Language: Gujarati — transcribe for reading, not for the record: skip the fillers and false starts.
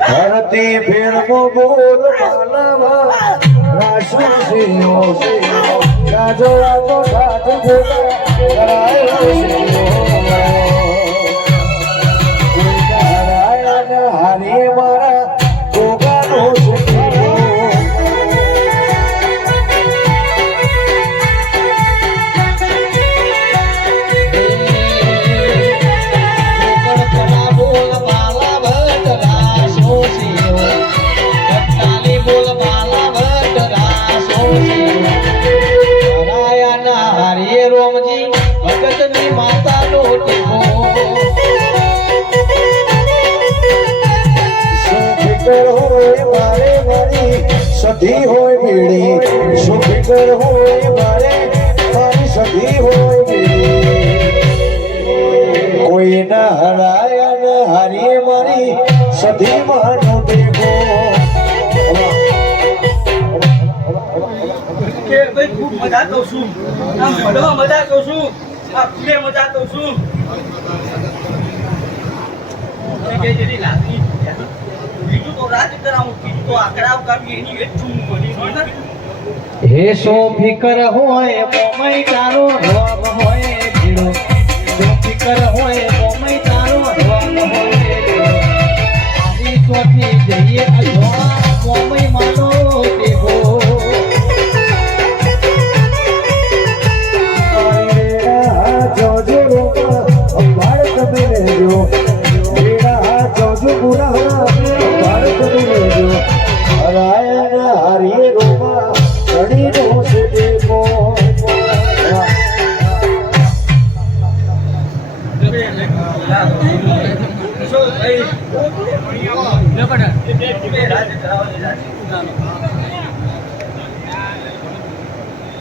ધરતી ફેરવો બોલ માનવા રાશુ સિંહો રાજો રાજો ઘાટ કરાયો હારે મારા ગોગાનો સધી હોય બીડી શું ફિકર હોય મારે મારી સધી હોય બીડી કોઈ ના હરાય ને હારી મારી સધી માનો દેખો કે ભાઈ ખૂબ મજા તો છું આમ ભણવા મજા તો છું આ ફૂલે મજા તો છું કે જેની લાગણી બીજું તો રાજ કરાવું બીજું તો આકડાવ કરવી એની વેચું બની હે સો ફિકર હોય મોમય તારો રોગ હોય ભીડો સો ફિકર હોય મોમય તારો રોગ હોય આજી તોથી જઈએ અજવા મોમય માનો દેવો જોજો રોકા ભારત में जो मेरा जोजो पूरा भारत में जो हरायन हरिये रोमा घड़ी नो से देखो રાજ કરાવવાની